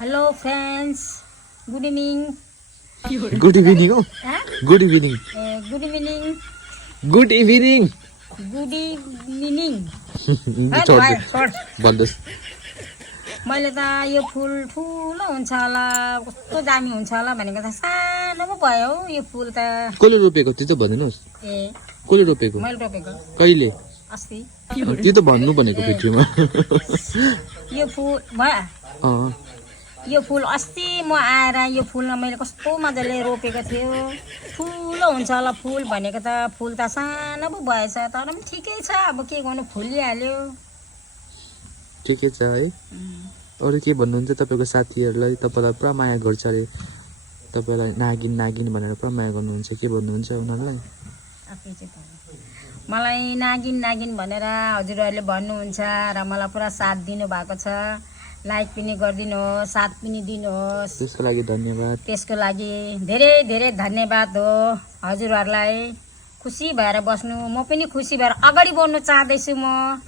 Hello friends, good evening. Good evening हो good evening good evening. Good evening good evening. छोड भन्नुहोस् मैले त यो फुल ठुलो हुन्छ होला, कस्तो दामी हुन्छ होला भनेको त सानो पो भयो हौ यो फुल त। कसले रोपेको त्यो त भनिदिनुहोस्। ए कसले रोपेको मैले रोपेको कहिले अस्ति। त्यो त भन्नु भनेको भिडियोमा यो फुल यो फुल अस्ति म आएर यो फुलमा मैले कस्तो मजाले रोपेको थियो। ठुलो हुन्छ होला फुल भनेको त, फुल त सानो पो भएछ, तर पनि ठिकै छ। अब के गर्नु, फुलिहाल्यो। ठिकै छ है। अरू के भन्नुहुन्छ तपाईँको साथीहरूलाई? तपाईँलाई पुरा माया गर्छ अरे, तपाईँलाई नागिन नागिन भनेर पुरा माया गर्नुहुन्छ, के भन्नुहुन्छ उनीहरूलाई? आफै चाहिँ मलाई नागिन नागिन भनेर हजुरहरूले भन्नुहुन्छ र मलाई पुरा साथ दिनुभएको छ। लाइक पनि गरिदिनुहोस्, साथ पनि दिनुहोस्। त्यसको लागि धन्यवाद। त्यसको लागि धेरै धेरै धन्यवाद हो हजुरहरूलाई। खुसी भएर बस्नु, म पनि खुसी भएर अगाडि बढ्नु चाहँदैछु म।